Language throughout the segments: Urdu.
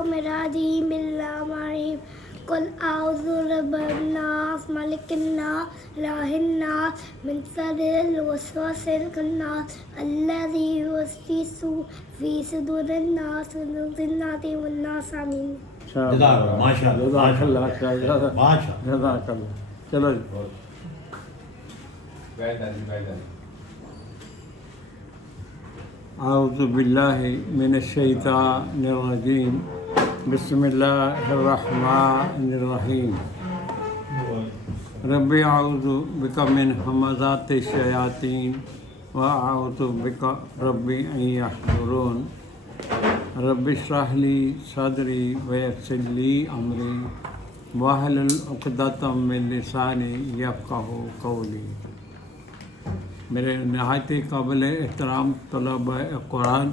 الشيطان الرجيم بسم الله الرحمن الرحيم قل أعوذ برب الناس ملك الناس إله الناس من شر الوسواس الخناس الذي يوسوس في صدور الناس من الجنة والناس آمين. ماشاء اللہ جزاک اللہ خیر. ماشاء جزاک اللہ. چلو جی. اعوذ باللہ من الشیطان الرجیم بسم اللہ الرحمن الرحیم رب اعوذ بک من ہمزات الشیاطین واعوذ بک رب ان یحضرون رب اشرح لی صدری ویسر لی امری واحلل عقدۃ من لسانی یفقہوا قولی. میرے نہایت قابل احترام طلبہ قرآن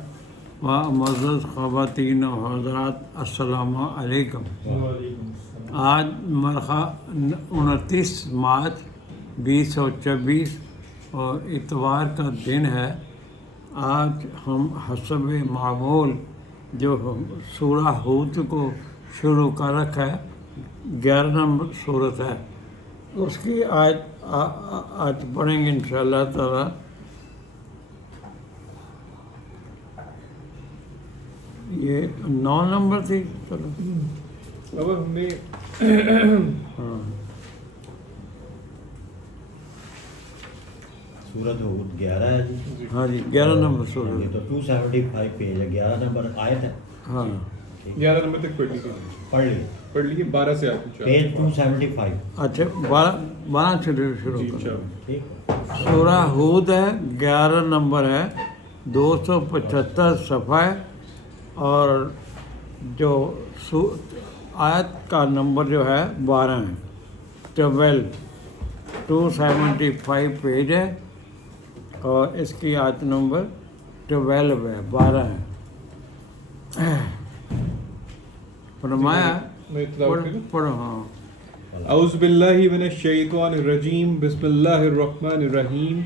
و معزز خواتین و حضرات، السلام علیکم. آج مرخہ 29 مارچ 2024 اور اتوار کا دن ہے. آج ہم حسب معمول جو سورہ ہود کو شروع کر رکھا ہے، 11 نمبر صورت ہے، اس کی آج پڑھیں گے انشاءاللہ تعالی. یہ 9 نمبر تھی. چلو اب ہم نے ہاں سورت ہود 11 ہے جی. ہاں جی 11 نمبر یہ صورت. تو 275 پیج ہے، 11 نمبر آیت ہے. ہاں 11 نمبر تک پڑھ لیجیے. پڑھ لیے پڑھ لیجیے 12 سے آپ پیج 275. اچھا 12 سے شروع جی کریں. انشاءاللہ. ٹھیک. سورہ ہود ہے، 11 نمبر ہے، 275 صفحہ ہے، اور جو آیت کا نمبر جو ہے 12 ہے. 275 پیج ہے اور اس کی آیت نمبر 12 ہے، 12 ہے. فرمایا میں تلاوت کروں؟ پڑھو. ہاں اعوذ باللہ من الشیطان الرجیم بسم اللہ الرحمن الرحیم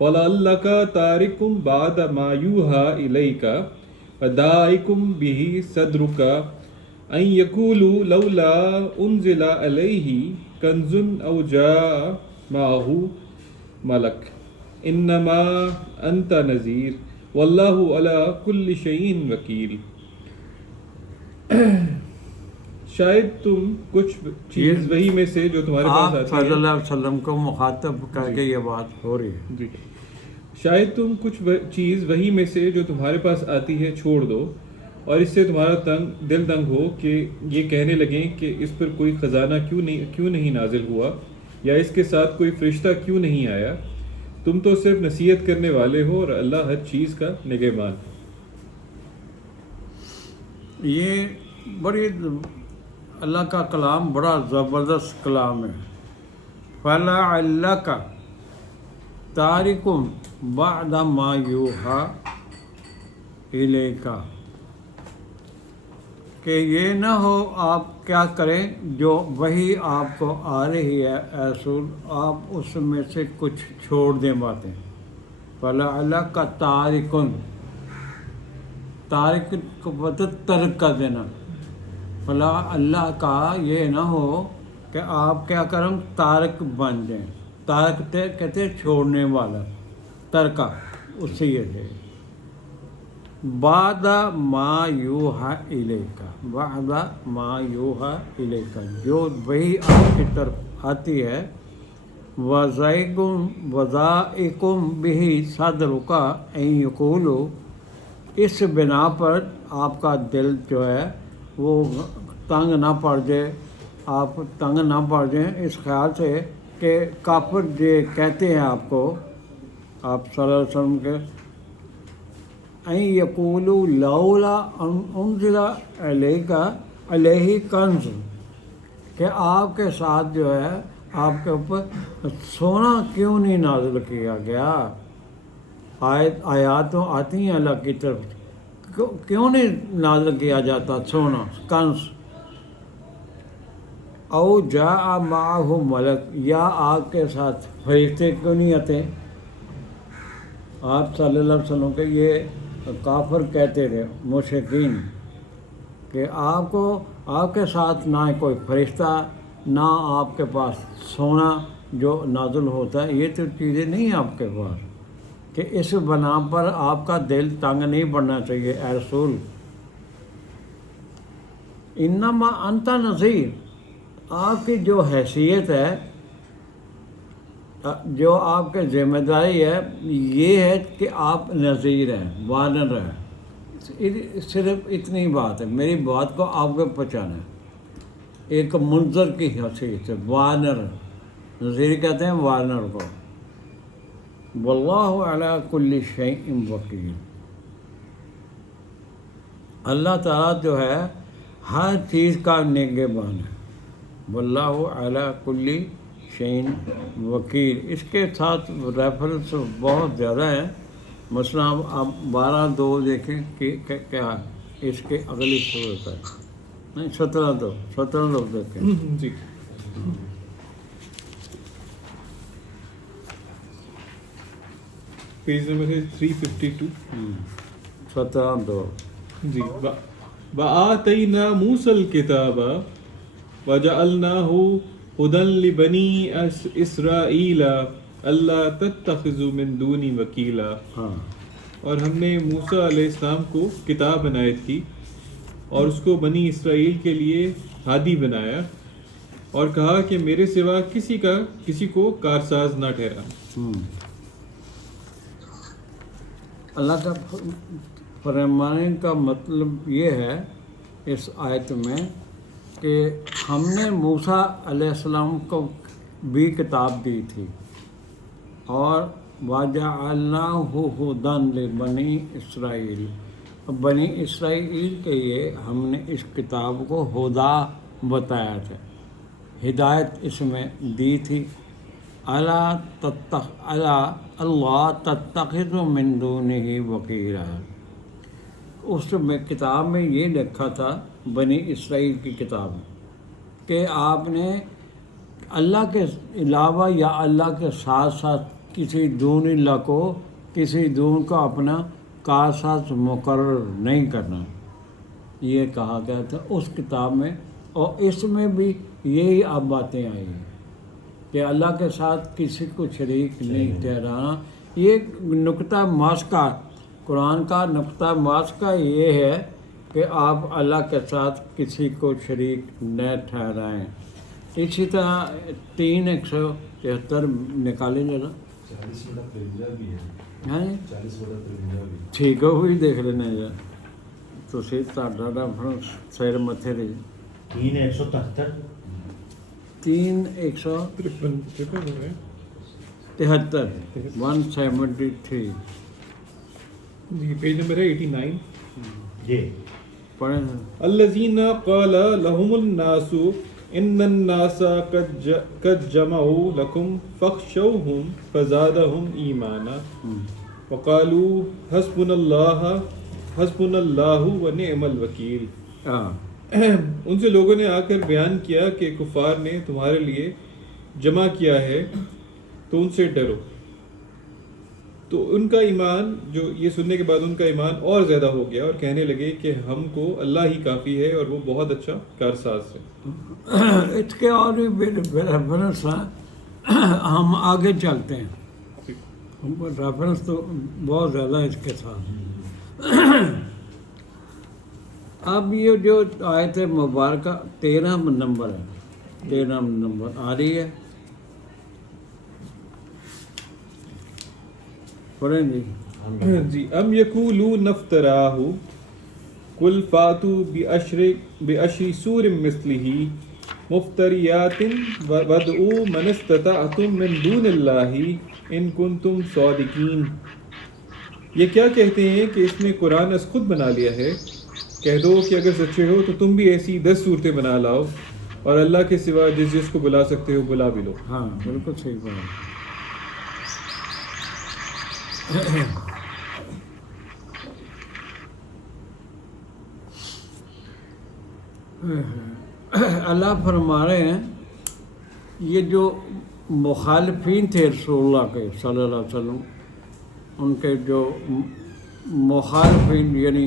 وَلَعَلَّكَ تَارِكٌ بَعْدَ مَا يُوحَىٰ إِلَيْكَ وَضَائِقٌ بِهِ صَدْرُكَ أَن يَقُولُوا لَوْلَا أُنزِلَ عَلَيْهِ كَنزٌ أَوْ جَاءَ مَعَهُ مَلَكٌ إِنَّمَا أَنتَ نَذِيرٌ وَاللَّهُ عَلَىٰ كُلِّ شَيْءٍ وَكِيلٌ. شاید تم کچھ چیز وہی میں سے جو تمہارے پاس آپ آتی صلی ہے. اللہ علیہ وسلم کو مخاطب کر کے یہ بات ہو رہی ہے. جی. شاید تم کچھ چیز وہی میں سے جو تمہارے پاس آتی ہے چھوڑ دو، اور اس سے تمہارا دل تنگ ہو کہ یہ کہنے لگیں کہ اس پر کوئی خزانہ کیوں نہیں نازل ہوا، یا اس کے ساتھ کوئی فرشتہ کیوں نہیں آیا. تم تو صرف نصیحت کرنے والے ہو اور اللہ ہر چیز کا نگہبان. یہ بڑی اللہ کا کلام بڑا زبردست کلام ہے. فَلَعَلَّكَ تَارِكٌ بَعْدَ مَا يُوحَىٰ إِلَيْكَ، کہ یہ نہ ہو آپ کیا کریں جو وہی آپ کو آ رہی ہے اے رسول، آپ اس میں سے کچھ چھوڑ دیں باتیں. فَلَعَلَّكَ تَارِكٌ، تارک کو مطلب ترک کر دینا. فلا اللہ کا یہ نہ ہو کہ آپ کیا کریں تارک بن جائیں. تارک کہتے ہیں چھوڑنے والا، ترکا اس سے یہ ہے. بعد ما یوحیٰ الیک، بعد ما یوحیٰ الیک، جو وہی آپ کی طرف آتی ہے. وَضَائِقُم بِهِ صَدْرُكَ أَن يَقُولُوا، اس بنا پر آپ کا دل جو ہے وہ تنگ نہ پڑ جائے، آپ تنگ نہ پڑ جائیں اس خیال سے کہ کافر جو کہتے ہیں آپ کو، آپ صلی اللہ علیہ وسلم کے، ان یقولوا لولا انزل علیک علیہ کنز، کہ آپ کے ساتھ جو ہے آپ کے اوپر سونا کیوں نہیں نازل کیا گیا. آیات تو آتی ہیں اللہ کی طرف، کیوں نہیں نازل کیا جاتا سونا کنز. او جاء معہ ملک، یا آپ کے ساتھ فرشتے کیوں نہیں آتے. آپ صلی اللہ علیہ وسلم کے یہ کافر کہتے تھے مشرکین. کہ آپ کے ساتھ نہ کوئی فرشتہ نہ آپ کے پاس سونا جو نازل ہوتا ہے، یہ تو چیزیں نہیں ہیں آپ کے پاس کہ اس بنا پر آپ کا دل تنگ نہیں پڑنا چاہیے اے رسول۔ انما انت نذیر، آپ کی جو حیثیت ہے، جو آپ کی ذمہ داری ہے، یہ ہے کہ آپ نذیر ہیں، وارنر ہیں۔ صرف اتنی بات ہے، میری بات کو آپ کو پہچانا ہے، ایک منذر کی حیثیت سے، وارنر، نذیر کہتے ہیں وارنر کو۔ واللہ علی کل شیء وکیل، اللہ تعالیٰ جو ہے ہر چیز کا نگہبان ہے۔ واللہ علی کل شیء وکیل، اس کے ساتھ ریفرنس بہت زیادہ ہیں، مثلا آپ 12:2 دیکھیں کہ کیا ہے، اس کے اگلی صورت ہے، نہیں 17:2 دیکھیں۔ جی پیج نمبر ہے 352۔ 17:2 جی وَآتَيْنَا مُوسَى الْكِتَابَ وَجَعَلْنَاهُ هُدًى لِبَنِي إِسْرَائِيلَ أَلَّا تَتَّخِذُوا مِن دُونِي وَكِيلًا، ہاں، اور ہم نے موسیٰ علیہ السلام کو کتاب عنایت کی اور اس کو بنی اسرائیل کے لیے ہادی بنایا، اور کہا کہ میرے سوا کسی کو کارساز نہ ٹھہرانا۔ اللہ کا فرمانے کا مطلب یہ ہے اس آیت میں کہ ہم نے موسیٰ علیہ السلام کو بھی کتاب دی تھی، اور وَجَعَلْنَاهُ هُدًى لِبَنِي إِسْرَائِيلَ، بنی اسرائیل کے لیے ہم نے اس کتاب کو ہدا بتایا تھا، ہدایت اس میں دی تھی۔ اللہ تتخذ من دونہ وکیلا، اس میں کتاب میں یہ لکھا تھا، بنی اسرائیل کی کتاب میں، کہ آپ نے اللہ کے علاوہ یا اللہ کے ساتھ ساتھ کسی دون کو اپنا کارساز مقرر نہیں کرنا، یہ کہا گیا تھا اس کتاب میں، اور اس میں بھی یہی اب باتیں آئی ہیں کہ اللہ کے ساتھ کسی کو شریک نہیں ٹھہرانا۔ یہ نقطہ ماسکہ قرآن کا نقطہ ماسکہ یہ ہے کہ آپ اللہ کے ساتھ کسی کو شریک نہ ٹھہرائیں۔ اسی طرح 3:173 نکالیں ذرا، 40 بڑا پرندہ بھی ہے، ہیں 40 بڑا پرندہ بھی۔ ٹھیک ہے، وہی دیکھ لینا یار، تو ریفرنس سیر متھے رہی 3:173 3:173 173 جی پیج نمبر ہے 89۔ جی پڑھیں۔ الذین قال لهم الناس ان الناس قد جمعوا لكم فاخشوهم فزادهم ایمانا وقالوا حسبنا اللہ ونعم الوکیل۔ ان سے لوگوں نے آ کر بیان کیا کہ کفار نے تمہارے لیے جمع کیا ہے تو ان سے ڈرو، تو ان کا ایمان، جو یہ سننے کے بعد ان کا ایمان اور زیادہ ہو گیا، اور کہنے لگے کہ ہم کو اللہ ہی کافی ہے اور وہ بہت اچھا کارساز ہے۔ اس کے اور بھی ریفرنس ہیں، ہم آگے چلتے ہیں، ریفرنس تو بہت زیادہ ہے اس کے ساتھ۔ اب یہ جو آیت مبارکہ 13 نمبر ہے، 13 نمبر آ رہی ہے، پڑھیں جی۔ جی ام یقولون افتراہ قل فاتوا بعشر سور مثلہ مفتریات وادعوا من استطعتم من دون اللہ ان کنتم صادقین۔ یہ کیا کہتے ہیں کہ اس نے قرآن از خود بنا لیا ہے، کہہ دو کہ اگر سچے ہو تو تم بھی ایسی 10 صورتیں بنا لاؤ، اور اللہ کے سوا جس کو بلا سکتے ہو بلا بھی لو۔ ہاں بالکل صحیح بات۔ اللہ فرما رہے ہیں، یہ جو مخالفین تھے رسول اللہ کے صلی اللہ علیہ وسلم، ان کے جو مخالفین یعنی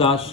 10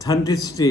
30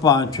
5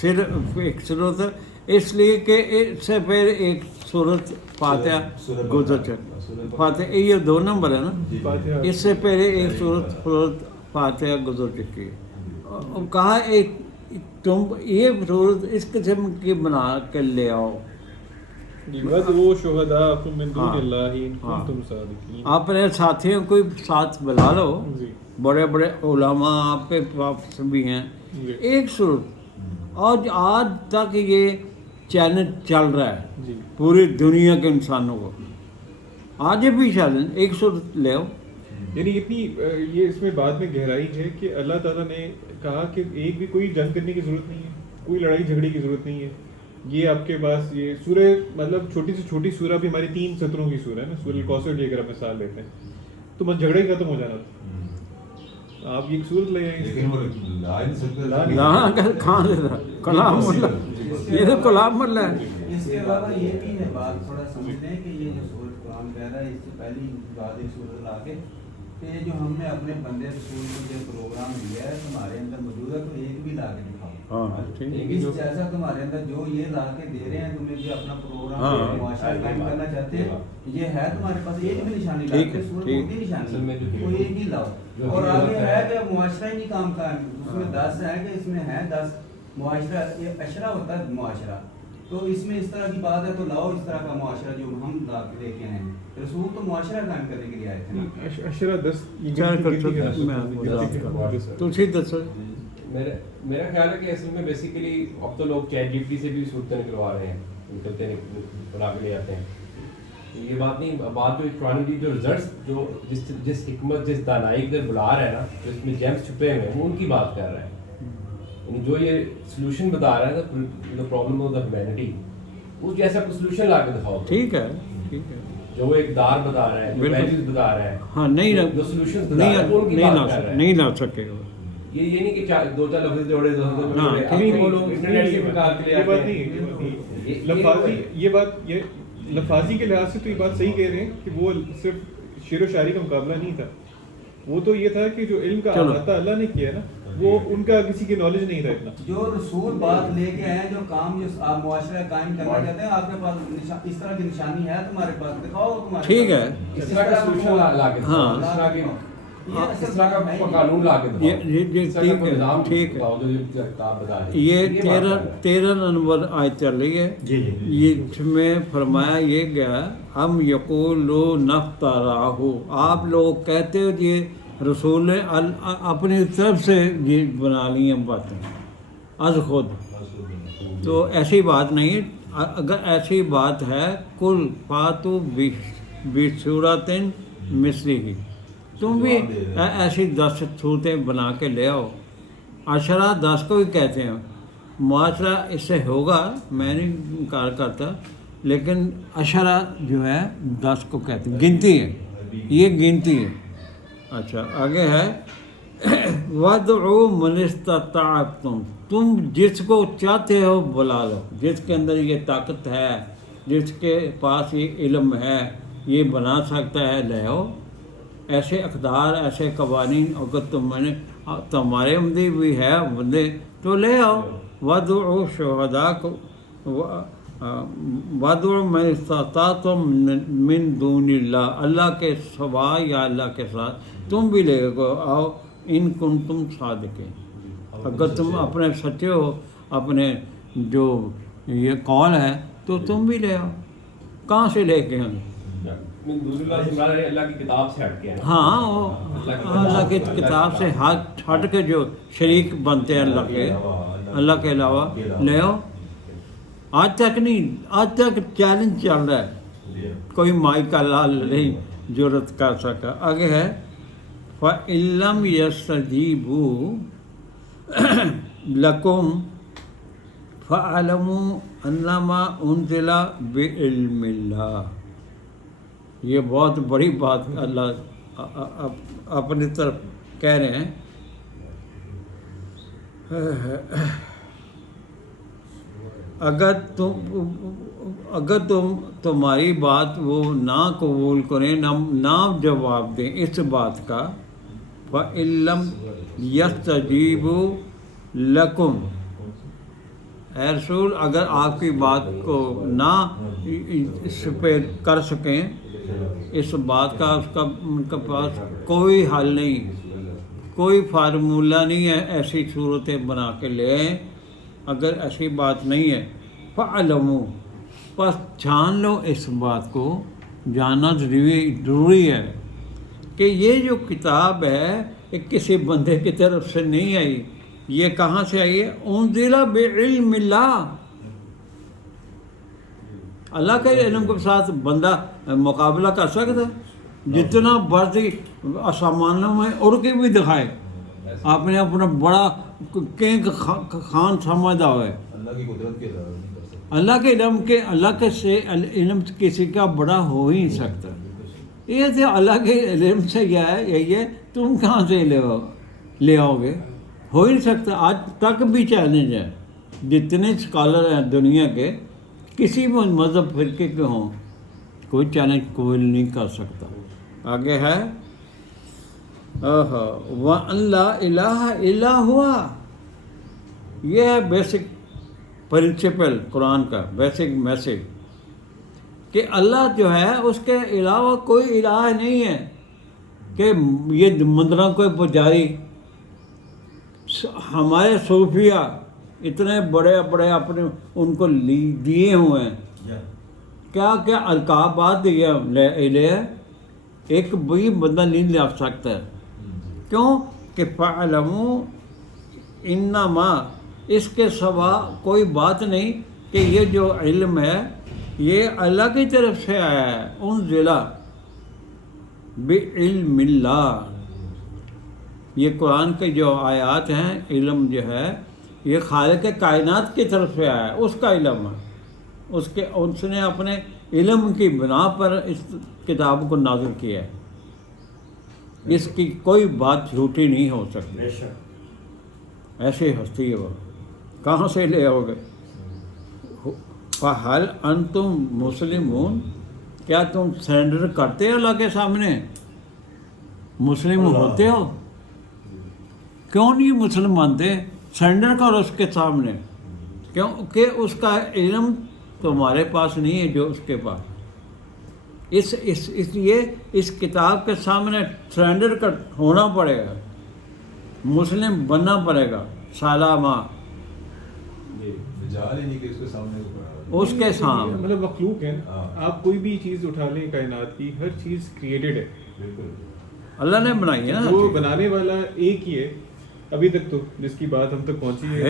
صرف ایک صورت ہے، اس لیے کہ اس سے پہلے ایک صورت فاتحہ گزر چکی، فاتحہ یہ 2 نمبر ہے نا، فاتحہ اس سے پہلے ایک صورت فاتحہ گزر چکی ہے، اور کہا ایک تم یہ صورت اس قسم کی بنا کے لے آؤ، وَادْعُوا شُهَدَاءَكُم مِّن دُونِ ہاں، اللَّهِ إِن ہاں، كُنتُمْ صَادِقِينَ۔ اپنے ساتھیوں کو ساتھ بلا لو، جی بڑے بڑے علماء آپ کے پاس بھی ہیں، جی ایک صورت، اور آج تک یہ چیلنج چل رہا ہے جی پوری دنیا کے انسانوں کو، آج بھی چیلنج، ایک صورت لے آؤ۔ یعنی اتنی یہ اس میں بعد میں گہرائی ہے کہ اللہ تعالیٰ نے کہا کہ ایک بھی کوئی جنگ کرنے کی ضرورت نہیں ہے، کوئی لڑائی جھگڑے کی ضرورت نہیں ہے، یہ آپ کے پاس یہ سورہ مطلب چھوٹی سے چھوٹی سورہ بھی ہماری 3 سطروں کی سورہ ہے نا، سورہ الکوثر کی اگر آپ مثال لیتے ہیں تو بس جھگڑا ہی ختم ہو جانا تھا، آپ یہ ایک صورت لے آئیں، لیکن وہ لا ہی نہیں سکتے، یہاں کہاں سے تھا کلام اللہ، یہ تو کلام اللہ ہے۔ اس کے علاوہ یہ بھی ہے بات تھوڑا سمجھ لیں کہ یہ جو سورت قرآن کہہ رہا ہے اس سے پہلی بات ایک سورت لا کے کہ جو ہم نے اپنے بندے رسول کو جو پروگرام دیا ہے تمہارے اندر موجود ہے تو ایک بھی لا کے دکھاؤ، ہاں ٹھیک ہے، اس جیسا تمہارے اندر جو یہ لا کے دے رہے ہیں تمہیں جو اپنا پروگرام ہاں، معاشرہ قائم کرنا چاہتے ہیں، یہ ہے تمہارے پاس ایک بھی نشانی لا ٹھیک کے ہے، سورت ٹھیک۔ کی نشانی کوئی ایک ہی لاؤ، اور آگے ہے کہ معاشرہ ہی نہیں کام کا ہے، اس میں 10 ہے کہ اس میں ہے 10 معاشرہ، یہ اشرا ہوتا ہے معاشرہ، تو اس میں اس طرح کی بات ہے تو لاؤ اس طرح کا معاشرہ جو ہم لا کے لے کے آئے ہیں، رسول تو معاشرہ قائم کرنے کے لیے آئے تھے نا۔ اشرا 10 کیا کر سکتے میں آپ کو بات کروں، تو اسی دسو۔ میرا خیال ہے کہ اصل میں بیسیکلی اب تو لوگ چیٹ جی پی سے بھی صورتیں نکلوا رہے ہیں، نکلتے بنا کے لے آتے ہیں، یہ بات نہیں، بات جو قرآن جو ریزلٹس جو جس حکمت جس دانائی کے بلا رہا ہے نا، جو اس میں جیمس چھپے ہوئے ہیں وہ ان کی بات کر رہا ہے، یعنی جو یہ سلوشن بتا رہا ہے the problem of the humanity, اس جیسا کوئی سلوشن لا کے دکھاؤ، ٹھیک ہے، ٹھیک ہے، جو وہ ایک دار بتا رہا ہے، جو ویلیوز بتا رہا ہے، ہاں نہیں جو سلوشنز بتا رہا ہے ان کی بات کر رہا ہے، نہیں لا سکے گا، یہ نہیں کہ 2-4 لفظ جوڑے ہاں، وہ لوگ انٹرنیٹ سے نکال کے لے یہ بات آتے ہیں، نہیں، لفاظی یہ بات، یہ لفاظی کے لحاظ سے تو یہ بات صحیح کہہ رہے ہیں کہ وہ صرف شعر و شاعری کا مقابلہ نہیں تھا، وہ تو یہ تھا کہ جو علم کا احاطہ اللہ نے کیا نا وہ ان کا کسی کی نالج نہیں تھا اتنا، جو رسول بات لے کے آئے جو کام جو آپ معاشرہ قائم کرنا چاہتے ہیں، آپ کے پاس اس طرح کی نشانی ہے تمہارے پاس، دکھاؤ تمہارے ٹھیک ہے، اس طرح کا سلوشن لا کے ہاں، اس طرح کا قانون لا کے یہ ٹھیک ہے، ٹھیک ہے، یہ 13 نمبر آیت چل رہی ہے، جی جی یہ اس میں فرمایا یہ گیا ہم یقولون نفترہ، آپ لوگ کہتے ہو یہ رسول نے اپنی طرف سے یہ بنا لی ہیں باتیں از خود، تو ایسی بات نہیں، اگر ایسی بات ہے کل فاتو بصورت مثلہ، تم بھی ایسی 10 صورتیں بنا کے لے آؤ، عشرہ 10 کو ہی کہتے ہیں، معاشرہ اس سے ہوگا میں نہیں انکار کرتا، لیکن عشرہ جو ہے 10 کو کہتے ہیں، گنتی ہے، یہ گنتی ہے۔ اچھا آگے ہے وَادْعُوا مَنِ اسْتَطَعْتُمْ، تم جس کو چاہتے ہو بلا لو، جس کے اندر یہ طاقت ہے، جس کے پاس یہ علم ہے، یہ بنا سکتا ہے، لے آؤ، ایسے اقدار، ایسے قوانین اگر تمہارے اندر بھی ہے بندے تو لے آؤ، وَادْعُوا شُهَدَاءَكُمْ وَادْعُوا مَنِ اسْتَطَعْتُم مِّن دُونِ اللَّهِ، اللہ کے سوا یا اللہ کے ساتھ تم بھی لے آؤ، ان کنتم صادقین، اگر تم اپنے سچے ہو، اپنے جو یہ قول ہے تو تم بھی لے آؤ، کہاں سے لے کے ہم؟ اللہ کی کتاب سے ہٹ کے ہیں، ہاں وہ اللہ کی کتاب سے ہٹ کے جو شریک بنتے ہیں اللہ کے علاوہ لے آؤ، آج تک نہیں، آج تک چیلنج چل رہا ہے، کوئی مائی کا لال نہیں جرت کر سکا۔ آگے ہے فَإِن لَّمْ يَسْتَجِيبُوا لَكُمْ فَاعْلَمُوا أَنَّمَا أُنزِلَ بِعِلْمِ اللَّهِ، یہ بہت بڑی بات اللہ اپنی طرف کہہ رہے ہیں۔ اگر تمہاری بات وہ نہ قبول کریں، نہ جواب دیں اس بات کا، فَإِن لَّمْ يَسْتَجِيبُوا لَكُمْ، اے رسول اگر آپ کی بات کو نہ اس پہ کر سکیں، اس بات کا اس کا ان کے پاس کوئی حل نہیں، کوئی فارمولہ نہیں ہے ایسی صورتیں بنا کے لے آئیں۔ اگر ایسی بات نہیں ہے فَعْلَمُوا، پس جان لو اس بات کو، جاننا ضروری ہے کہ یہ جو کتاب ہے یہ کسی بندے کی طرف سے نہیں آئی، یہ کہاں سے آئی ہے؟ انزل بعلم اللہ، اللہ کے علم کے ساتھ بندہ مقابلہ کر سکتا ہے؟ جتنا برضی آسمانوں میں اڑ کے بھی دکھائے، آپ نے اپنا بڑا کنگ خان سمجھا ہوا ہے، اللہ کی قدرت کے علاوہ نہیں کر سکتے۔ اللہ کے علم کے اللہ کے سے علم کسی کا بڑا ہو ہی نہیں سکتا۔ یہ تو اللہ کے علم سے کیا ہے، یہی ہے، تم کہاں سے لے آؤ گے؟ ہو ہی نہیں سکتا۔ آج تک بھی چیلنج ہے، جتنے اسکالر ہیں دنیا کے، کسی بھی مذہب فرقے کے ہوں، کوئی چیلنج کوئی نہیں کر سکتا۔ آگے ہے وَأَن لَا إِلَٰهَ إِلَّا هُوَ، یہ ہے بیسک پرنسپل قرآن کا، بیسک میسیج کہ اللہ جو ہے اس کے علاوہ کوئی الہ نہیں ہے، کہ یہ مندروں کو پجاری ہمارے صوفیہ اتنے بڑے بڑے اپنے ان کو دیے ہوئے ہیں، کیا کیا القابات دیے لے ایک بھی بندہ نہیں لے سکتا ہے۔ کیوں کہ فَعْلَمُوا انما، اس کے سوا کوئی بات نہیں کہ یہ جو علم ہے یہ اللہ کی طرف سے آیا ہے، انزل بعلم اللہ۔ یہ قرآن کے جو آیات ہیں، علم جو ہے یہ خالق کائنات کی طرف سے آیا ہے، اس کا علم ہے، اس نے اپنے علم کی بنا پر اس کتاب کو نازل کیا ہے، اس کی کوئی بات جھوٹی نہیں ہو سکتی، بے شک ایسی ہستی ہے وہ، کہاں سے لے آؤ گے؟ فَهَلْ أَنْتُمْ مُسْلِمُونَ، کیا تم سرنڈر کرتے ہو اللہ کے سامنے؟ مسلم ہوتے ہو؟ کیوں نہیں مسلم مانتے؟ سرنڈر کرو اس کے سامنے، کیونکہ اس کا علم تمہارے پاس نہیں ہے جو اس کے پاس۔ اس لیے اس کتاب کے سامنے سرنڈر کر ہونا پڑے گا، مسلم بننا پڑے گا، سالامہ مجال ہی نہیں کہ اس کے سامنے کو پڑھا۔ اس کے سامنے۔ مطلب مخلوق ہے، آپ کوئی بھی چیز اٹھا لیں کائنات کی، ہر چیز کریٹڈ ہے، بالکل اللہ نے بنائی ہے نا، وہ بنانے والا ایک ہی ہے ابھی تک، تو جس کی بات ہم تک پہنچی ہے۔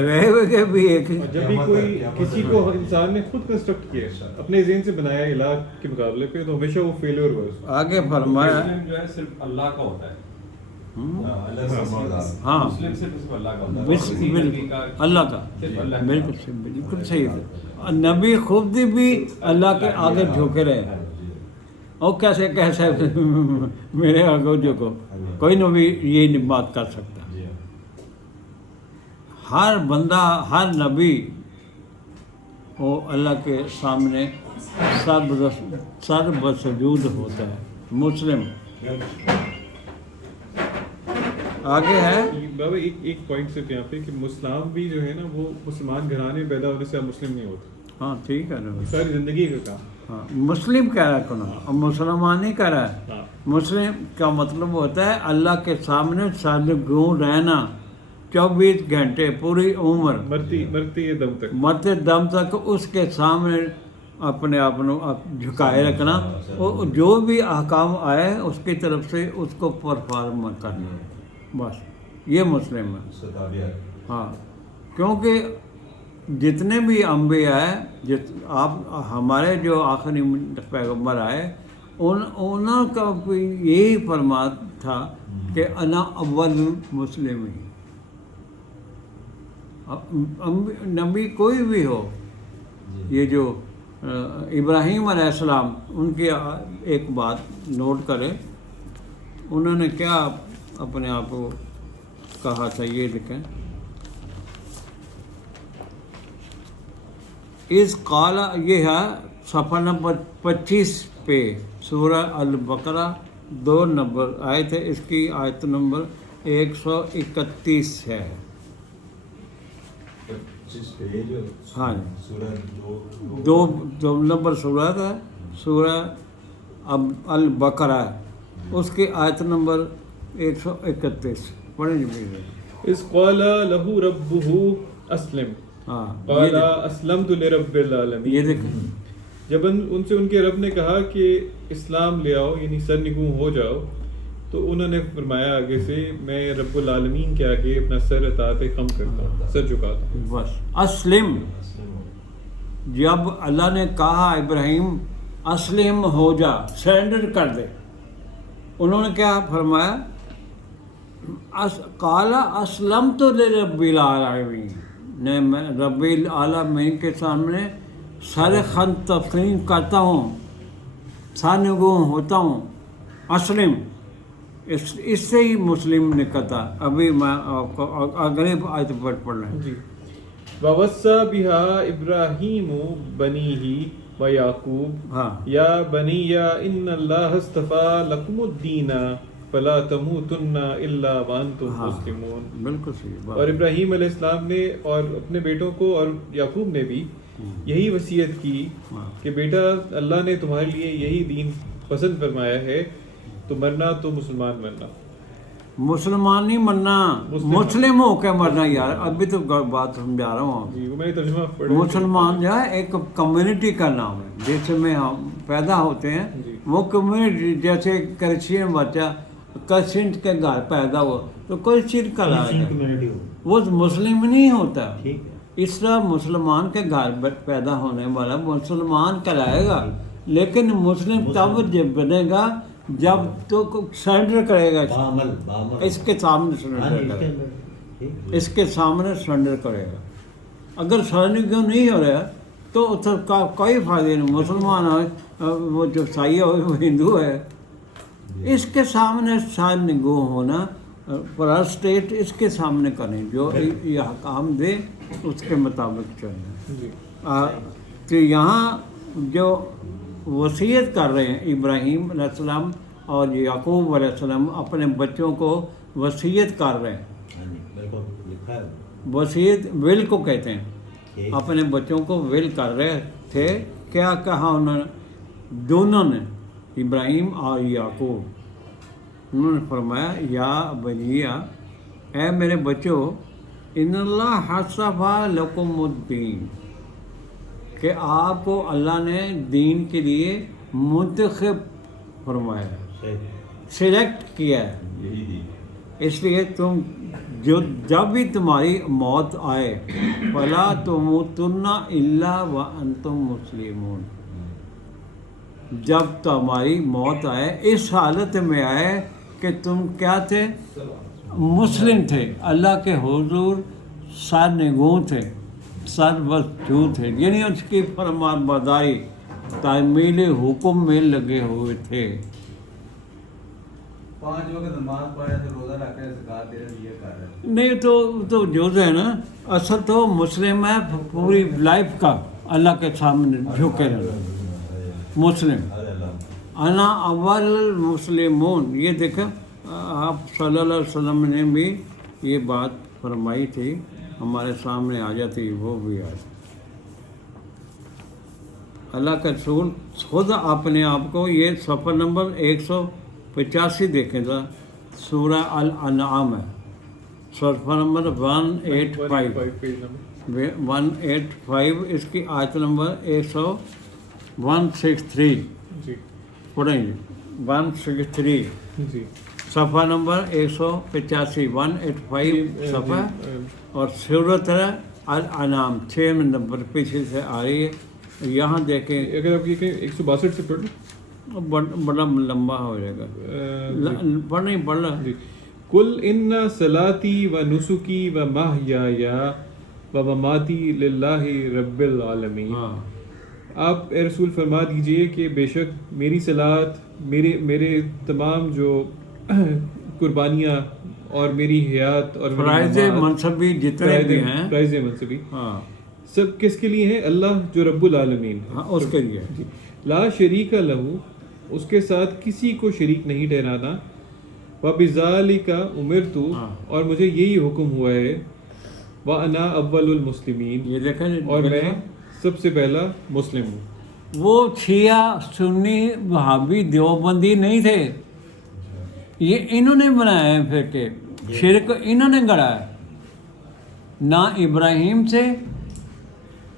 رہے ہوئے بھی ایک ہی۔ اور جب بھی کوئی کسی کو انسان نے خود کنسٹرکٹ کیا ہے، اپنے ذہن سے بنایا الہ کے مقابلے پہ، تو ہمیشہ وہ فیلئر ہوا ہے۔ آگے فرمایا مسلم جو ہے صرف اللہ کا ہوتا ہے، اللہ سے سمجھدار۔ ہاں مسلم صرف اللہ کا ہوتا ہے، بالکل اللہ کا، صرف اللہ کا۔ بالکل صحیح ہے۔ نبی خود بھی اللہ کے آگے جھکے رہے، اور کیسے میرے آگے جھکو، کوئی نبی یہ نہیں بات کر سکتا۔ ہر بندہ، ہر نبی وہ اللہ کے سامنے سر بسجود ہوتا ہے، مسلم۔ آگے ہے بابا ایک پوائنٹ صرف یہاں پہ کہ مسلم بھی جو ہے نا، وہ مسلمان گھرانے میں پیدا ہونے سے آپ مسلم نہیں ہوتے، ہاں ٹھیک ہے نا، ساری زندگی کا کام۔ ہاں مسلم کہہ رہا ہے کون، اب مسلمان نہیں کہہ رہا ہے۔ ہاں، مسلم کا مطلب ہوتا ہے اللہ کے سامنے سرگوں رہنا 24 گھنٹے، پوری عمر، مرتے دم تک، مرتے دم تک اس کے سامنے اپنے آپ جھکائے رکھنا، اور جو بھی احکام آئے اس کی طرف سے اس کو پرفارم کرنا، بس یہ مسلم ہے۔ اس کا تابعہ۔ ہاں کیونکہ جتنے بھی انبیاء ہیں، آپ ہمارے جو آخری پیغمبر آئے، انہوں کا بھی یہی فرمان تھا کہ انا اول مسلمین۔ نبی کوئی بھی ہو، یہ جو ابراہیم علیہ السلام، ان کی ایک بات نوٹ کرے، انہوں نے کیا اپنے آپ کو کہا تھا، یہ لکھیں، اس قال، یہ ہے صفحہ نمبر 25 پہ، سورہ البقرہ 2 نمبر آیت ہے، اس کی آیت نمبر 131 ہے۔ ہاں سورہ دو نمبر سورہ تھا سورہ البقرہ، اس کی آیت نمبر 131 پڑھیں جی میرے۔ اس قال له ربه اسلم ہاں قال اسلمت لرب العالمین، یہ دیکھیں جب ان سے ان کے رب نے کہا کہ اسلام لے آؤ یعنی سرنگوں ہو جاؤ، تو انہوں نے فرمایا آگے سے میں رب العالمین کے آگے اپنا سر اطاعت کم کرتا ہوں، سر جھکاتا ہوں۔ بس اسلم، جب اللہ نے کہا ابراہیم اسلم ہو جا، سرنڈر کر دے، انہوں نے کیا فرمایا؟ قال اسلمت لرب العالمین، نے میں رب العالمین کے سامنے سر خم تسلیم کرتا ہوں، سرنگوں ہوتا ہوں۔ اسلم اس سے ہی مسلم نکلتا۔ ابھی میں آپ کو اگلے آیت پر پڑھ رہے ہیں۔ جی ووصى بها ابراہیم بنیہ ویعقوب ہاں یا بنی ان اللہ اصطفى لکم الدین فلا تموتن الا وانتم ہاں مسلمون۔ بالکل صحیح بات۔ اور ابراہیم علیہ السلام نے اور اپنے بیٹوں کو اور یعقوب نے بھی یہی وصیت کی کہ بیٹا اللہ نے تمہارے لیے یہی دین پسند فرمایا ہے، تو مرنا تو مسلمان مرنا، مسلمان نہیں مرنا، مسلم ہو کے مرنا یار۔ ابھی تو بات سمجھا رہا ہوں۔ جی وہ میں نے ترجمہ پڑھا۔ مسلمان جو ہے ایک کمیونٹی کا نام ہے جس میں ہم پیدا ہوتے ہیں، جی۔ وہ کمیونٹی جیسے کرسچین بچہ کرسچین کے گھر پیدا ہوا تو کرسچین کہلائے گا، وہ مسلم نہیں ہوتا۔ اس طرح مسلمان کے گھر پیدا ہونے والا مسلمان کہلائے گا، لیکن مسلم تب جب بنے گا جب تو سرنڈر کرے گا، اس کے سامنے سرنڈر کرے گا، اس کے سامنے سرنڈر کرے گا۔ اگر سرنڈر کیوں نہیں ہو رہا تو اس کا کوئی فائدہ نہیں۔ مسلمان ہے وہ جو عیسائی ہے وہ ہندو ہے، اس کے سامنے سرنگو ہونا، پراسٹیٹ اس کے سامنے کریں، جو یہ حکام دے اس کے مطابق چلنا۔ جی تو یہاں جو وصیت کر رہے ہیں ابراہیم علیہ السلام اور یعقوب علیہ السلام اپنے بچوں کو وصیت کر رہے ہیں، وصیت ول کو کہتے ہیں، اپنے بچوں کو ول کر رہے تھے۔ کیا کہا انہوں نے؟ دونوں نے، ابراہیم اور یعقوب، انہوں نے فرمایا یا بنیہ، اے میرے بچوں، ان اللہ اصطفیٰ لکم الدین، کہ آپ کو اللہ نے دین کے لیے منتخب فرمایا ہے، سلیکٹ کیا ہے، یہی دی اس لیے تم جب بھی تمہاری موت آئے فلا تموتن الا وانتم مسلمون، جب تمہاری موت آئے اس حالت میں آئے کہ تم کیا تھے؟ مسلم تھے، اللہ کے حضور سرنگوں تھے، سربستو تھے، یعنی اس کی فرمان برداری تعمیل حکم میں لگے ہوئے تھے۔ 5 وقت نماز پڑھ رہے تھے، روزہ رکھ رہے، زکوٰۃ دے رہے، یہ کر رہے۔ نہیں تو جوز ہے نا، اصل تو مسلم ہے پوری لائف کا، اللہ کے سامنے جھکے رہنا مسلم۔ انا اول المسلمون، یہ دیکھیں آپ صلی اللہ علیہ وسلم نے بھی یہ بات فرمائی تھی، ہمارے سامنے آ جاتی وہ بھی آ جاتی۔ اللہ کا رسول خود اپنے آپ کو، یہ صفحہ نمبر 185 دیکھیں ذرا، سورہ الانعام ہے، صفحہ نمبر 185 اس کی آیت نمبر 163 جی پڑھیں گے، 163 جی صفحہ نمبر 185 185 صفحہ، اور سورۃ الانعام 6 نمبر پیچھے سے آ رہی ہے، یہاں دیکھیں۔ اگر آپ یہ کہیں 162 سے پڑھ لیں، بڑا لمبا ہو جائے گا، پڑھ رہا جی۔ قل ان صلاتی و نسکی و محیای و مماتی للہ رب العالمین، ہاں آپ اے رسول فرما دیجئے کہ بے شک میری صلات، میرے تمام جو قربانیاں اور میری حیات اور فرائض منصبی جتنے بھی ہیں، فرائض منصبی ہاں سب کس کے لیے ہیں؟ اللہ جو رب العالمین ہے، ہاں اس کے لیے۔ جی۔ لا شریک لہو، اس کے ساتھ کسی کو شریک نہیں ٹھہرانا، وَبِذَالِكَ أُمِرْتُ، ہاں۔ اور مجھے یہی حکم ہوا ہے، وَأَنَا أَوَّلُ الْمُسْلِمِينَ، یہ دیکھیں اور میں سب سے پہلا مسلم ہوں. وہ شیعہ سنی وہابی دیوبندی نہیں تھے، یہ انہوں نے بنایا ہے فرقے، شرک انہوں نے گڑا ہے. نہ ابراہیم سے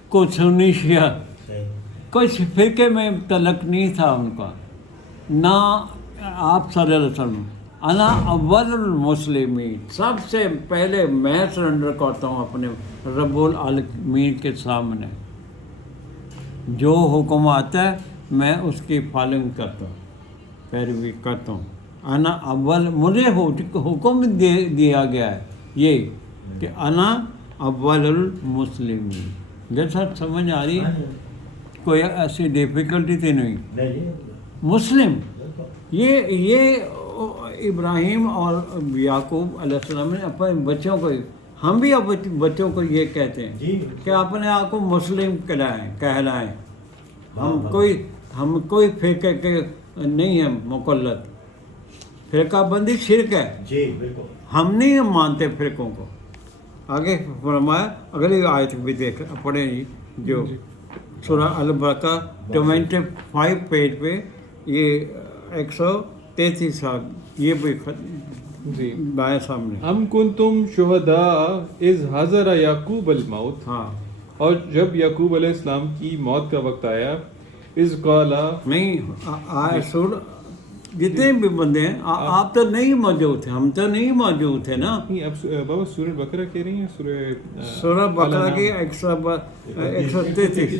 کوئی سنی شیعہ کوئی فرقے میں تعلق نہیں تھا ان کا، نہ آپ صلی اللہ علیہ وسلم. انا اول المسلمین، سب سے پہلے میں سرنڈر کرتا ہوں اپنے رب العالمین کے سامنے. جو حکم آتا ہے میں اس کی فالنگ کرتا ہوں، پیروی کرتا ہوں. انا اول، مجھے حکم دیا گیا ہے یہ کہ انا اول المسلمین. جیسا سمجھ آ رہی ہے، کوئی ایسی ڈیفیکلٹی تو نہیں. مسلم یہ ابراہیم اور یعقوب علیہ السلام نے اپنے بچوں کو، ہم بھی اپنے بچوں کو یہ کہتے ہیں کہ اپنے آپ کو مسلم کہلائیں. ہم کوئی فرقے کے نہیں ہیں مقلد. فرقہ بندی شرک ہے، جی بالکل، ہم نہیں مانتے فرقوں کو. آگے فرمایا اگلی آیت بھی دیکھ پڑھیں جی، جو سورہ البقرہ 25 پیج پہ، یہ 133 سال، یہ بھی جی بائیں سامنے. ام کنتم شہداء اذ حضر یعقوب الموت، ہاں اور جب یعقوب علیہ السلام کی موت کا وقت آیا، اذ قال، نہیں آئے سر جتنے بھی بندے ہیں آپ تو نہیں موجود تھے، ہم تو نہیں موجود تھے نا. نہیں اب بابا سورہ بقرہ کہہ رہی ہیں، سورہ بقرہ کی 133.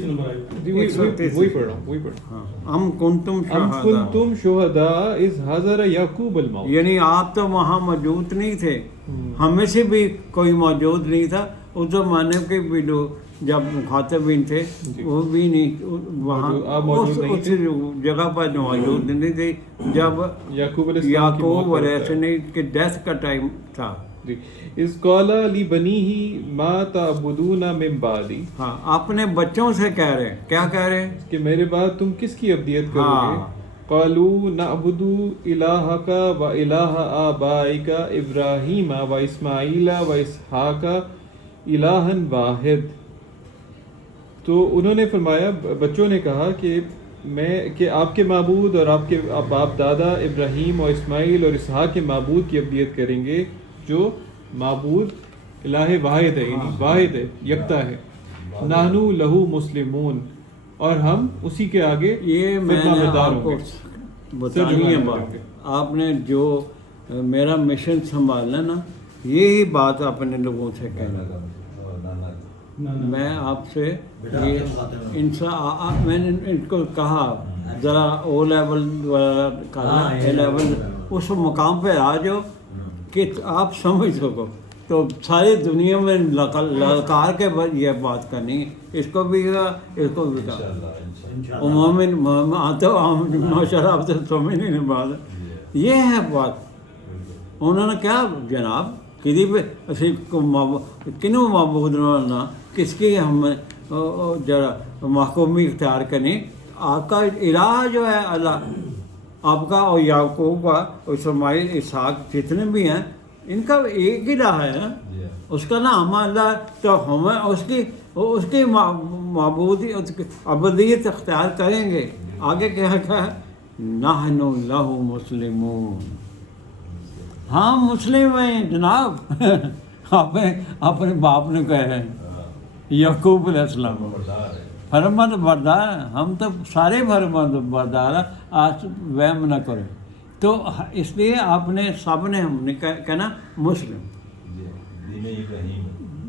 وہی پڑھ رہا ہوں. ہاں، ام کنتم ام شہداء، کنتم شہداء اذ حضر یعقوب الموت، یعنی آپ تو وہاں موجود نہیں تھے، ہمیں سے بھی کوئی موجود نہیں تھا. اس زمانے کے بھی لوگ جب مخاطبین تھے وہ بھی نہیں وہاں اس جگہ پر موجود نہیں تھے جب یعقوب یعقوب علیہ السلام کی ڈیتھ کا ٹائم تھا. اذ قال لبنیہ ما تعبدون من بعدی، ہاں، اپنے بچوں سے کہہ رہے ہیں، کیا کہہ رہے ہیں کہ میرے بعد تم کس کی عبادت کرو گے؟ قالوا نعبد الہک و الہ آبائک ابراہیم و اسماعیل و اسحاق الہا واحد. تو انہوں نے فرمایا، بچوں نے کہا کہ آپ کے معبود اور آپ کے باپ دادا ابراہیم اور اسماعیل اور اسحاق کے معبود کی عبادت کریں گے، جو معبود الہ واحد ہے، یعنی واحد ہے، یکتا ہے. نحنو لہو مسلمون، اور ہم اسی کے آگے یہ میں فرما نے بردار آپ کو ہوں گے. بتانی ہے بات. آپ نے جو میرا مشن سنبھالنا نا، یہی بات اپنے لوگوں سے کہنا. میں آپ سے یہ میں نے ان کو کہا ذرا او لیول کرنا، اے لیول اس مقام پہ آ جاؤ کہ آپ سمجھ سکو. تو ساری دنیا میں للکار کے یہ بات کرنی، اس کو بھی کہا، اس کو بھی کہا. مومن تو ماشاء اللہ آپ سے سمجھ نہیں بات. یہ ہے بات. انہوں نے کیا جناب کسی پہ اسی کنوں معبود نہ کس کی ہم ذرا محکومی اختیار کریں. آپ کا الہ جو ہے اللہ، آپ کا اور یعقوب کا اور اسماعیل اسحاق جتنے بھی ہیں، ان کا ایک الہ ہے نا، اس کا نام اللہ. تو ہمیں اس کی معبودی ابدیت اختیار کریں گے. آگے کیا ہے، نحن لہ مسلمون، ہاں مسلم ہیں جناب. اپنے باپ نے کہا ہے یعقوب علیہ السلام، فرمان بردار، ہم تو سارے فرمان بردار ہیں. آج وہم نہ کریں. تو اس لیے آپ نے سب نے ہم نے کہنا مسلم،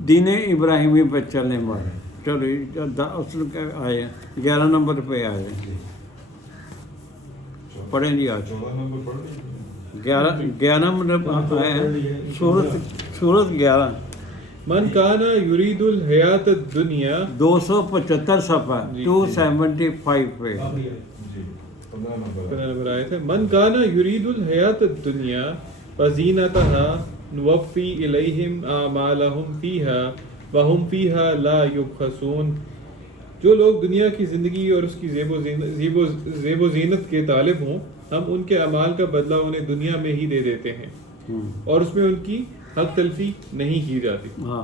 دین ابراہیمی پہ چلنے والے. چلو آئے 11 نمبر پہ آئے، پڑھیں جی. آج 11 نمبر آئے ہیں، سورت 11. من کان یرید الحیات الدنیا، 275 صفحہ 275 پہ. 15 نمبر آیت ہے. من کان یرید الحیات الدنیا وزینتها نوفی الیہم اعمالہم فیہا وہم فیہا لا یبخسون. جو لوگ دنیا کی زندگی اور اس کی زیب و زینت کے طالب ہوں، ہم ان کے اعمال کا بدلہ انہیں دنیا میں ہی دے دیتے ہیں، اور اس میں ان کی حق تلفی نہیں کی جاتی. ہاں،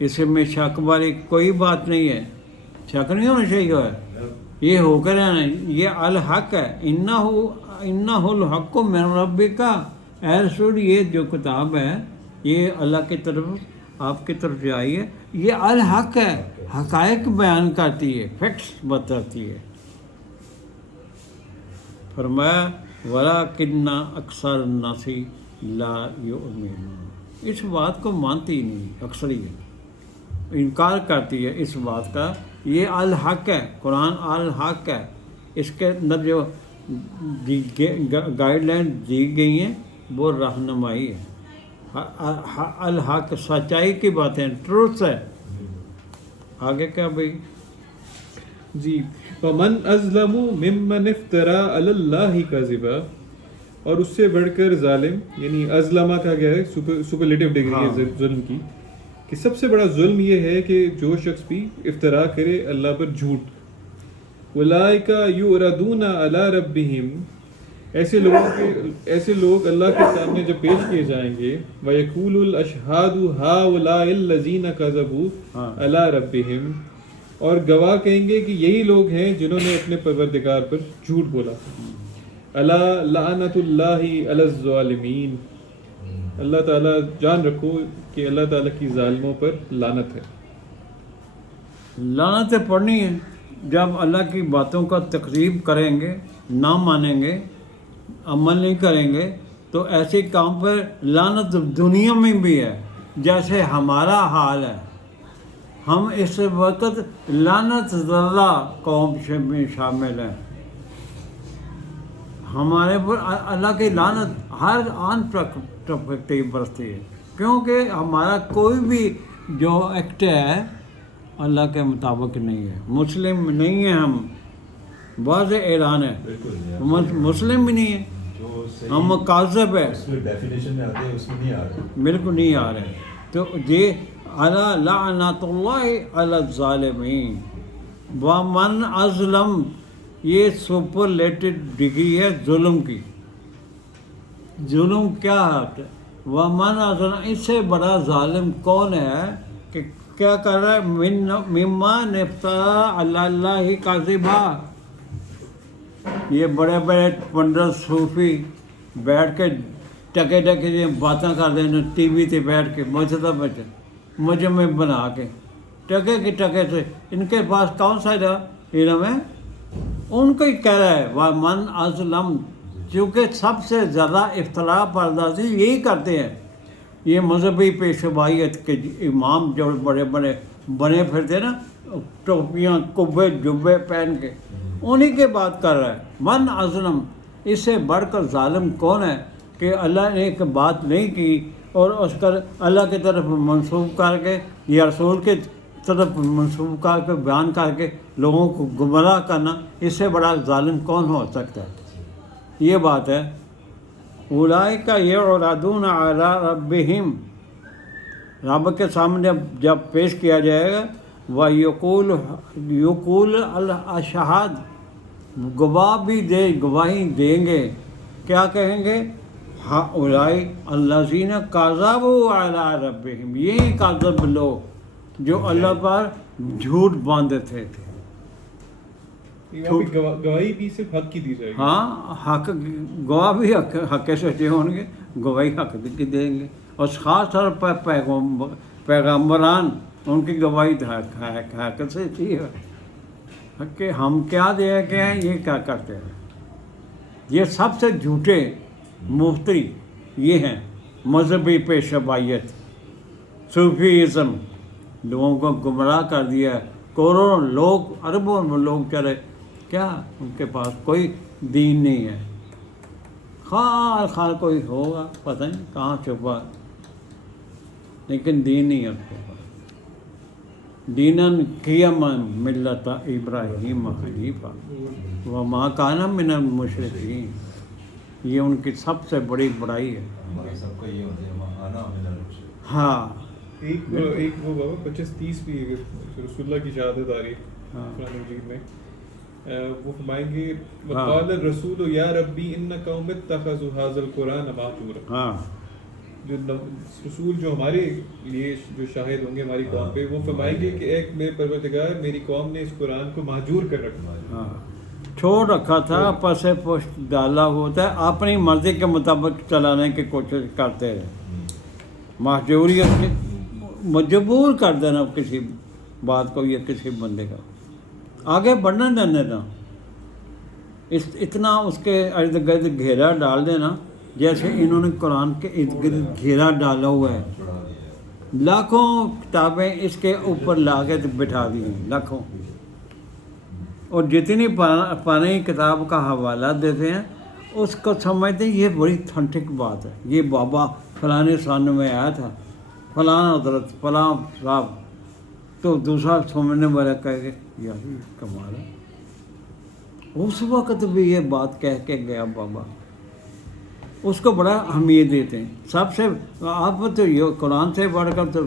اس میں شک والی کوئی بات نہیں ہے، شک نہیں ہونا چاہیے ہے، یہ ہو کر رہنا، یہ الحق ہے، انہ الحق من ربک، اے رسول یہ جو کتاب ہے یہ اللہ کی طرف آپ کی طرف سے آئی ہے، یہ الحق ہے، حقائق بیان کرتی ہے، فیکٹس بتاتی ہے۔ فرمایا وَلَٰكِنَّ أَكْثَرَ النَّاسِ لَا يُؤْمِنُونَ، اس بات کو مانتی نہیں اکثریت، انکار کرتی ہے اس بات کا۔ یہ الحق ہے، قرآن الحق ہے، اس کے اندر جو گائیڈ لائن دی گئی ہیں وہ رہنمائی ہے، الحق سچائی کی باتیں، ٹروتھ ہے۔ آگے کیا بھائی؟ جی فمن ازلم ممن افترا علی اللہ کذبا، اور اس سے بڑھ کر ظالم، یعنی ازلمہ کا گیا ہے سپرلیٹو ڈگری ہے ظلم کی، کہ سب سے بڑا ظلم یہ ہے کہ جو شخص بھی افترا کرے اللہ پر جھوٹ۔ اولئک یعرضون علی ربہم، ایسے لوگ اللہ کے سامنے جب پیش کیے جائیں گے، وَيَقُولُ الْأَشْهَادُ هَؤُلَاءِ الَّذِينَ كَذَبُوا عَلَى رَبِّهِمْ، اور گواہ کہیں گے کہ یہی لوگ ہیں جنہوں نے اپنے پروردگار پر جھوٹ بولا۔ الا لعنت اللہ علی الظالمین، اللہ تعالیٰ جان رکھو کہ اللہ تعالیٰ کی ظالموں پر لعنت ہے۔ لعنتیں پڑھنی ہے جب اللہ کی باتوں کا تکذیب کریں گے، نہ مانیں گے، عمل نہیں کریں گے، تو ایسے کام پر لعنت دنیا میں بھی ہے، جیسے ہمارا حال ہے۔ ہم اس وقت لعنت زدہ قوم میں شامل ہیں، ہمارے پر اللہ کی لعنت ہر آن ٹپکتی برستی ہے، کیونکہ ہمارا کوئی بھی جو ایکٹ ہے اللہ کے مطابق نہیں ہے، مسلم نہیں ہے، ہم واضح اعلان ہے، مسلم بھی نہیں ہے، ہم کاذب ہے، اس میں ڈیفینیشن میں آتے ہیں، اس میں نہیں آ رہے، بالکل نہیں آ رہے۔ تو یہ الا لعنت اللہ علی الظالمین ومن ازلم، یہ سپرلیٹڈ ڈگری ہے ظلم کی۔ ظلم کیا ہے؟ ومن ازلم، اس سے بڑا ظالم کون ہے کہ کیا کر رہا ہے؟ ممن افترا علی اللہ کذبا، یہ بڑے بڑے پنڈت صوفی بیٹھ کے ٹکے ٹکے باتیں کر دیں ٹی وی تے بیٹھ کے مجمع بنا کے ٹکے کی ٹکے سے، ان کے پاس کون سا علم ہے؟ ان کو ہی کہہ رہا ہے ومن ازلم، چونکہ سب سے زیادہ افتراء پردازی یہی کرتے ہیں، یہ مذہبی پیشوائیت کے امام جو بڑے بڑے بنے پھرتے نا، ٹوپیاں کبے جبے پہن کے، انہی کے بات کر رہا ہے۔ من ازلم، اس سے بڑھ کر ظالم کون ہے کہ اللہ نے ایک بات نہیں کی اور اس کا اللہ کی طرف منسوب کر کے یا رسول کے طرف منسوب کر کے بیان کر کے لوگوں کو گمراہ کرنا، اس سے بڑا ظالم کون ہو سکتا ہے؟ یہ بات ہے۔ اولئک یعرضون علی ربہم، رب کے سامنے جب پیش کیا جائے گا، یقول الاشہاد، گواہ بھی گواہی دیں گے، کیا کہیں گے؟ ہؤلاء الذین کذبوا علی ربہم، یہی کاذب لوگ جو اللہ پر جھوٹ باندھتے تھے۔ گواہی بھی صرف حق کی دی جائے گی۔ ہاں، حق گواہ بھی حق کے سچے ہوں گے، گواہی حق کی دیں گے، اور خاص طور پر پیغمبران، ان کی گواہی حق سے تھی کہ ہم کیا دے کے ہیں، یہ کیا کرتے ہیں۔ یہ سب سے جھوٹے مفتری یہ ہیں، مذہبی پیشوائیت، صوفیزم، لوگوں کو گمراہ کر دیا، کروڑوں لوگ، اربوں لوگ چلے، کیا ان کے پاس کوئی دین نہیں ہے، خال کوئی ہوگا پتہ نہیں کہاں چھپا، لیکن دین نہیں ہے ان کے پاس۔ دیناً قیما ملت ابراہیم حنیفا وما کان من المشرکین، یہ ان کی سب سے بڑی بڑائی ہے۔ ہمارا سب کا یہ ہوتا ہے آنا من المشرک۔ ہاں، ایک وہ بابا 25-30 بھی رسول اللہ کی شہادت آ رہی ہے قرآن مجید میں، وہ فرمائیں گے وقال الرسول یا ربی ان قوم اتخذوا هذا القرآن مہجورا، ہاں، جو رسول جو ہمارے لیے جو شاہد ہوں گے ہماری قوم پہ، وہ فرمائیں گے کہ ایک میرے پروردگار میری قوم نے اس قرآن کو مہجور کر رکھا ہے، ہاں چھوڑ رکھا تھا، پس پشت ڈالا ہوتا ہے، اپنی مرضی کے مطابق چلانے کی کوشش کرتے رہے، محجوریت مجبور کر دینا کسی بات کو یا کسی بندے کا، آگے بڑھنا دینے نا، اتنا اس کے ارد گرد گھیرا ڈال دینا جیسے انہوں نے قرآن کے ارد گرد گھیرا ڈالا ہوا ہے، لاکھوں کتابیں اس کے اوپر لا کے بٹھا دی ہیں، لاکھوں، اور جتنی پانی کتاب کا حوالہ دیتے ہیں اس کو سمجھتے ہیں یہ بڑی تھنٹک بات ہے، یہ بابا فلانے سن میں آیا تھا، فلاں حضرت فلاں صاحب، تو دوسرا سمجھنے والا کہے کہ یار یہ کمال ہے، اس وقت بھی یہ بات کہہ کے گیا بابا، اس کو بڑا اہمیت دیتے ہیں سب سے۔ آپ تو یہ قرآن سے پڑھ کر تو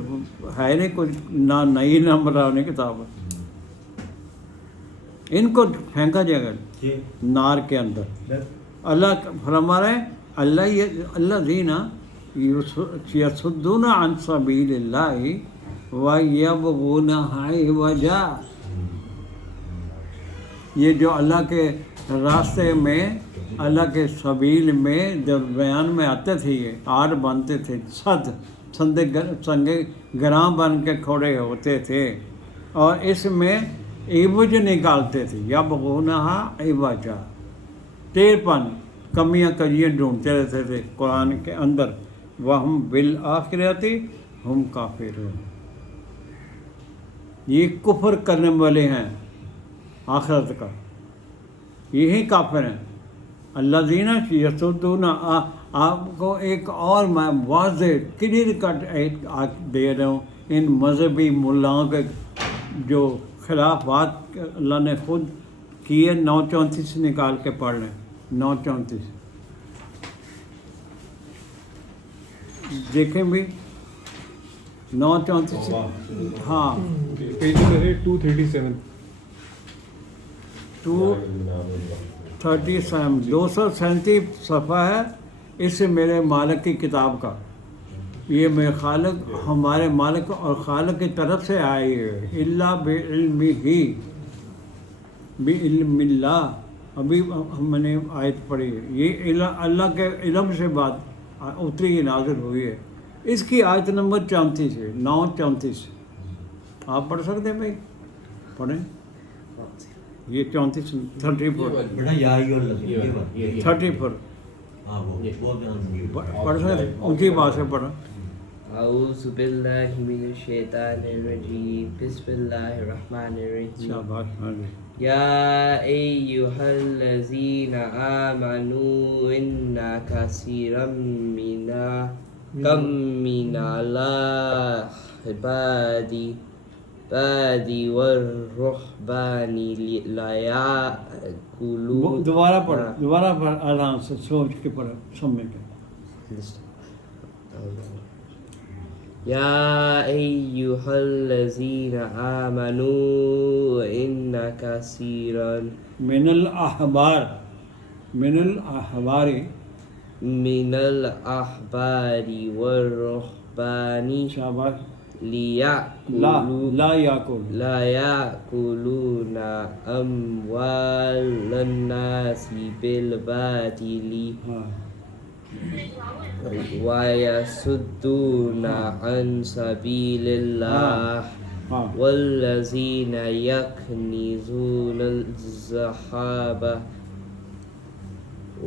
ہے نہیں کچھ، نہ نئی نہ پرانی کتاب ہے، ان کو پھینکا جائے گا نار کے اندر۔ اللہ فرما رہے ہیں اللہ زینا یصدون عن سبیل اللہ ویبغونہا عوجا، یہ جو اللہ کے راستے میں، اللہ کے سبیل میں جب بیان میں آتے تھے، یہ آڑ بنتے تھے، سنگے گراں بن کے کھڑے ہوتے تھے اور اس میں عوج نکالتے تھے، یبغونہا عوجا، تیر پن کمیاں کجیاں ڈھونڈتے رہتے تھے قرآن کے اندر، وہم بالآخرۃ ہم کافرون، یہ کفر کرنے والے ہیں آخرت کا، یہی کافر ہیں۔ الذین یصدون، آپ کو ایک اور میں واضح کلیئر کٹ دے رہا ہوں ان مذہبی ملاؤں کے جو خلافات اللہ نے خود کیے، 934 نکال کے پڑھ لیں، 934 دیکھیں بھی، 934 ہاں پیج نمبر ہے 237، 237 237 صفحہ ہے، اس سے میرے مالک کی کتاب کا، یہ میرے خالق، ہمارے مالک اور خالق کی طرف سے آئی ہے، اللہ بعلمہ، بعلم اللہ، ابھی ہم نے آیت پڑھی ہے، یہ اللہ کے علم سے بات اتری نازل ہوئی ہے، اس کی آیت نمبر 34 ہے، 934، آپ پڑھ سکتے ہیں بھائی، پڑھیں، یہ 34 34 بیٹا یا ایھا الذین 34 ہاں وہ بہت پڑھ سکتے، ان کی بات سے پڑھا۔ اعوذ باللہ من الشیطان الرجیم، بسم اللہ الرحمن الرحیم، شاباش، ہاں جی، یا ایہا الذین آمنوا ان کثیرا کم من الاحبار والرہبان لیأکلوا، دوبارہ پڑھ آرام سے سوچ کے پڑھو، سمجھ کے۔ یا ایہا الذین آمنوا ان کثیرا من الاحبار، من الاحبار، من الاحبار والرہبان شاباش، لیأکلوا لا یاکل، لا یأکلون اموال الناس بالباطل ہاں، ویصدون عن سبیل اللہ ہاں، والذین یکنزون الذهب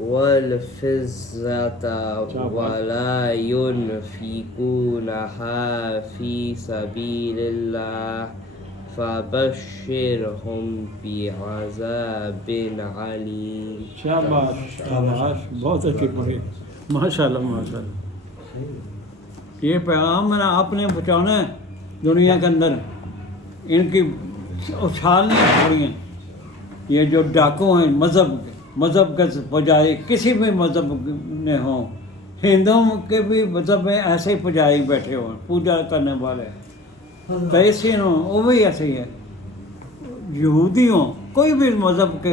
والفضة ولا ينفقونها في سبيل الله فبشرهم بعذاب علیم۔ شاباش شاباش، بہت اچھی پڑھی، ماشاء اللہ ماشاء اللہ۔ یہ پیغام میں نے آپ نے پہنچانا ہے دنیا کے اندر، ان کی اچھالنے چھوڑی ہیں، یہ جو ڈاکو ہیں مذہب کے پجاری، کسی بھی مذہب میں ہوں، ہندوؤں کے بھی مذہب میں ایسے ہی پجاری بیٹھے ہوں، پوجا کرنے والے، کیسے ہوں وہ بھی ایسے ہی ہے، یہودی ہوں، کوئی بھی مذہب کے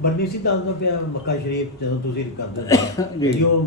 ਅਕਬਰ ਨਹੀਂ ਸੀ ਦੱਸਦਾ ਪਿਆ ਮੱਕਾ ਸ਼ਰੀਫ ਜਦੋਂ ਤੁਸੀਂ ਕਰਦੇ ਜੀ ਉਹ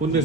19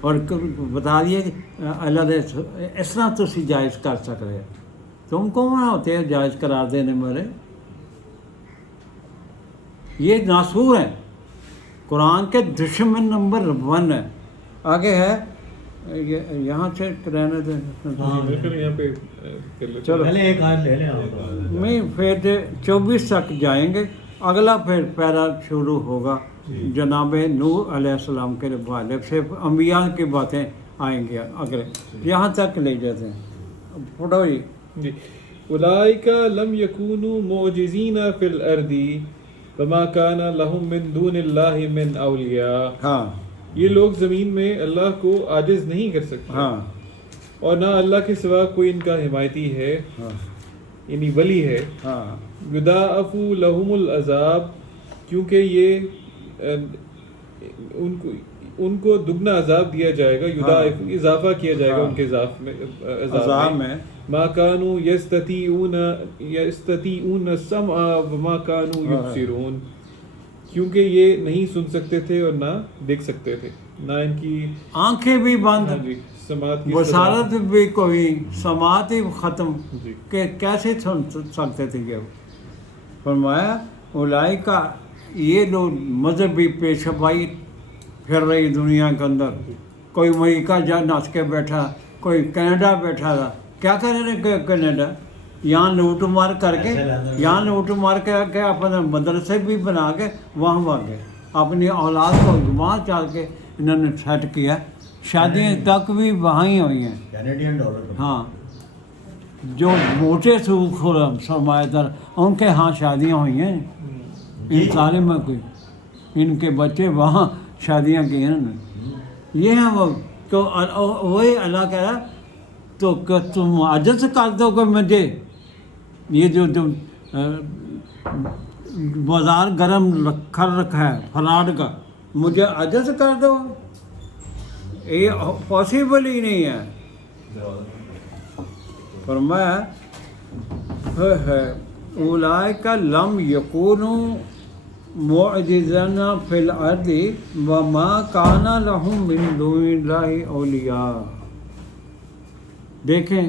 اور بتا دیے کہ اللہ نے اس طرح تسی جائز کر سک رہے، تم کون ہوتے ہیں جائز قرار دینے والے؟ یہ ناسور ہیں، قرآن کے دشمن نمبر 1 ہے۔ آگے ہے یہاں سے رہنے دیں، یہاں پہ چلو پہلے ایک آیت لے لیں نہیں، پھر 24 تک جائیں گے، اگلا پھر پیرا شروع ہوگا جناب نوح علیہ السلام کے حوالے سے، انبیاء کی باتیں آئیں گی اگلے، یہاں تک لے جاتے ہیں، پڑھو جی۔ اولئک لم یکونوا معجزین فی الارض وما کان لهم من دون اللہ من اولیاء، ہاں یہ لوگ زمین میں اللہ کو عاجز نہیں کر سکتے، ہاں اور نہ اللہ کے سوا کوئی ان کا حمایتی ہے، ہاں یعنی ولی ہے۔ ہاں یضاعف لهم العذاب، کیونکہ یہ ان کو دگنا عذاب دیا جائے گا، یضاعف اضافہ کیا جائے گا ان کے عذاب میں۔ ما كانوا يستطيعون السمع وما كانوا يبصرون، کیونکہ یہ نہیں سن سکتے تھے اور نہ دیکھ سکتے تھے، نہ ان کی آنکھیں بھی بند، سماعت کی بصارت بھی کوئی، سماعت ہی ختم، جی۔ کہ کیسے سن سکتے تھے یہ؟ فرمایا اولئک کا یہ لوگ مذہبی پیشوائی پھر رہی دنیا کے اندر، کوئی امریکہ جا نس کے بیٹھا، کوئی کینیڈا بیٹھا تھا، کیا کریں گے کینیڈا؟ یہاں لوٹ مار کر کے، یہاں لوٹ مار کے اپنے مدرسے بھی بنا کے وہاں بھاگ گئے، اپنی اولاد کو وہاں چال کے انہوں نے سیٹ کیا، شادیاں تک بھی وہاں ہی ہوئی ہیں۔ Canadian dollar. ہاں، جو موٹے سود خور سرمایہ دار ان کے ہاں شادیاں ہوئی ہیں، ان سارے میں کوئی ان کے بچے وہاں شادیاں کی ہیں یہ ہیں وہ، تو وہی اللہ کہہ رہا تو کہ تم عجز کر دو کہ مجھے یہ جو بازار گرم رکھا ہے فلاٹ کا، مجھے عجز کر دو، یہ پاسبل ہی نہیں ہے۔ فرمایا اولئک لم یکونوا معجزین فی الارض وما کان لهم من دون اللہ اولیاء۔ دیکھیں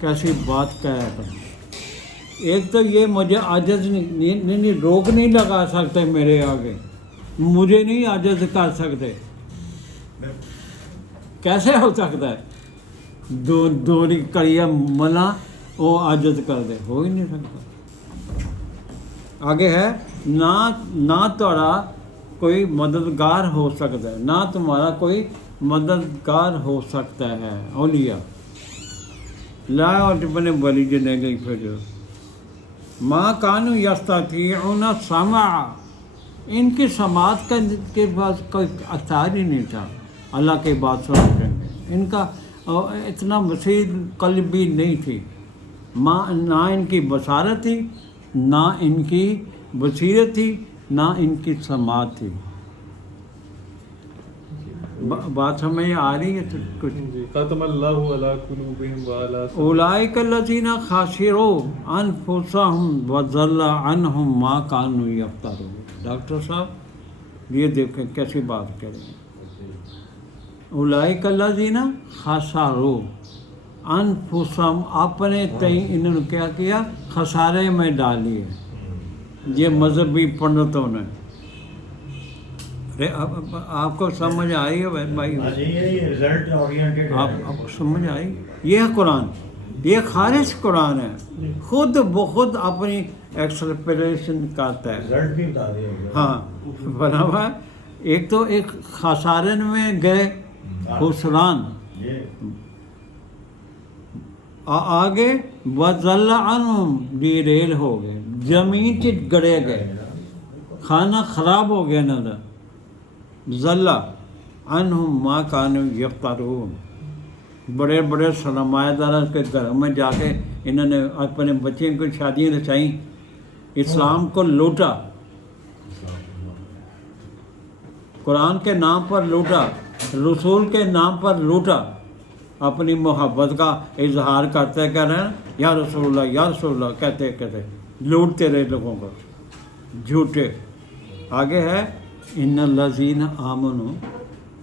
کیسی بات کہہ رہا ہے، ایک تو یہ مجھے عاجز نہیں روک نہیں لگا سکتے میرے آگے، مجھے نہیں عاجز کر سکتے، کیسے ہو سکتا ہے؟ دوری کریا ملا وہ عاجز کر دے، ہو ہی نہیں سکتا۔ آگے ہے نہ تمہارا کوئی مددگار ہو سکتا ہے، نہ تمہارا کوئی مددگار ہو سکتا ہے، اولیاء لا اور بنے بلی جنے گئی پھر ما کانوا یستطیعون السمع، ان کی سماعت کے پاس کوئی اثر ہی نہیں تھا اللہ کی بات سننے میں، ان کا اتنا وسیع قلب بھی نہیں تھی، نہ ان کی بصارت تھی، نہ ان کی بصیرت تھی، نہ ان کی سماعت تھی۔ بات سمجھ آ رہی ہے کچھ؟ ختم اللہ علی قلوبہم وعلی اولئک الذین خسروا انفسهم وضل عنہم ما کانوا یفترون۔ ڈاکٹر صاحب یہ دیکھیں کیسی بات کریں، اولئک الذین خسروا انفسهم، اپنے تئیں انہوں نے کیا کیا؟ خسارے میں ڈالی ہے یہ مذہبی پنڈتوں نے۔ آپ کو سمجھ آئی ہے بھائی؟ رزلٹ اورینٹڈ آپ کو سمجھ آئی؟ یہ ہے قرآن، یہ خارج قرآن ہے، خود بخود اپنی ایکسپریشن کرتا ہے، رزلٹ بھی بتا دیا۔ ہاں برابر۔ ایک تو ایک خسارن میں گئے، خسران، آگے وَضَلَّ عَنْهُمْ ڈی ریل ہو گئے، زمین چ گڑے گئے، کھانا خراب ہو گیا نا، ضَلَّ عَنْهُمْ مَا كَانُوا يَفْتَرُونَ۔ بڑے بڑے سرمایہ دار کے گھر میں جا کے انہوں نے اپنے بچے کو شادیاں رچائیں، اسلام کو لوٹا، قرآن کے نام پر لوٹا، رسول کے نام پر لوٹا، اپنی محبت کا اظہار کرتے کہہ رہے ہیں یا رسول اللہ یا رسول اللہ کہتے کہتے لوٹتے رہے لوگوں کو، جھوٹے۔ آگے ہے ان الذین آمنوا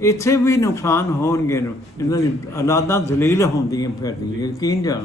ਇੱਥੇ ਵੀ ਨੁਕਸਾਨ ਹੋਣਗੇ, ਇਹਨਾਂ ਦੀ ਔਲਾਦਾਂ ਜ਼ਲੀਲ ਹੁੰਦੀਆਂ ਫਿਰਦੀਆਂ, ਯਕੀਨ ਜਾਣ।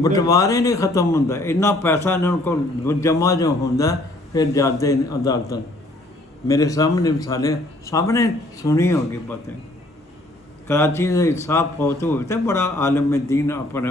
ਬਟਵਾਰੇ ਨਹੀਂ ਖਤਮ ਹੁੰਦਾ, ਇੰਨਾ ਪੈਸਾ ਇਹਨਾਂ ਕੋਲ ਜਮ੍ਹਾਂ ਜੋ ਹੁੰਦਾ, ਫਿਰ ਜਾਂਦੇ ਨੇ ਅਦਾਲਤਾਂ। ਮੇਰੇ ਸਾਹਮਣੇ ਮਿਸਾਲੇ ਸਭ ਨੇ ਸੁਣੀ ਹੋਗੀ ਪਤਾ। ਕਰਾਚੀ ਦੇ ਸਾਫ ਫੌਤ ਹੋਵੇ ਤੇ ਬੜਾ ਆਲਮ ਦੀਨ ਆਪਣੇ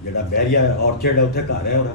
ਜਿਹੜਾ ਬਹਿਰੀਆ ਆਰਚਰਡ ਹੈ ਉੱਥੇ ਘਰ ਹੈ ਉਹਦਾ,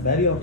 ਬਹਿਰੀ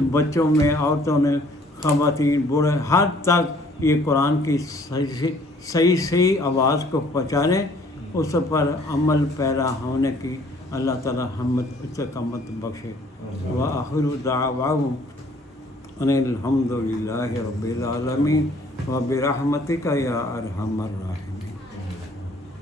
بچوں میں، عورتوں نے، خواتین، بوڑھے، ہر تک یہ قرآن کی صحیح آواز کو پہنچانے، اس پر عمل پیرا ہونے کی اللہ تعالی ہمت استقامت بخشے۔ وآخر دعواہم ان الحمد للہ رب العالمین وبرحمتک یا ارحم الراحمین۔